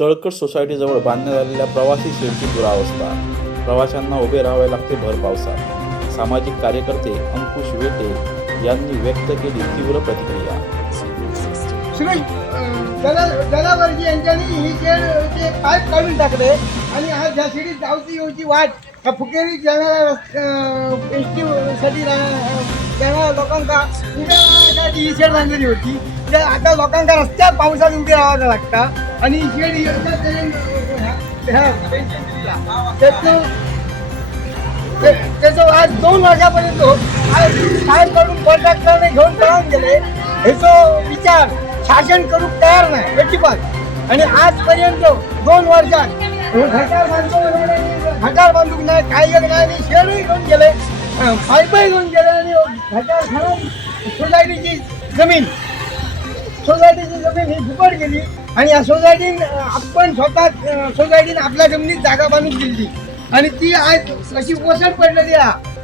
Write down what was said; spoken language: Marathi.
तळकट सोसायटीजवळ बांधण्यात आलेल्या प्रवासी शेडची दुरावस्था. प्रवाशांना उभे राहावे लागते भर पावसात. सामाजिक कार्यकर्ते अंकुश वेटे यांनी व्यक्त केली तीव्र प्रतिक्रिया. सुरेश जनावरजी यांच्यानी ही शेडचे पाईप काढून टाकले आणि आज ज्या शेडीत जाऊची येऊची वाट ह्या फुकेरी जाणाऱ्या एस टीसाठी जाणाऱ्या लोकांका उभ्या राहण्यासाठी ही शेड बांधलेली होती. तर आता लोकांका रस्त्यात पावसात उभी राहावं लागतं आणि ही शेड त्याचं आज 2 वर्षापर्यंत शाळेकडून कॉन्ट्रॅक्टरने घेऊन पळून गेले. ह्याचा विचार शासन करू तयार नाही अजिबात. आणि आजपर्यंत 2 वर्षात घटार बांधूक नाही, काही एक नाही आणि शेडही घेऊन गेले, पाईपही घेऊन गेले आणि घटार खराब सोसायटीची जमीन ही फुकट गेली. आणि या सोसायटीन आपण स्वतः सोसायटीने आपल्या जमिनीत जागा बांधून दिली आणि ती आज अशी ओसड पडलेली आहे.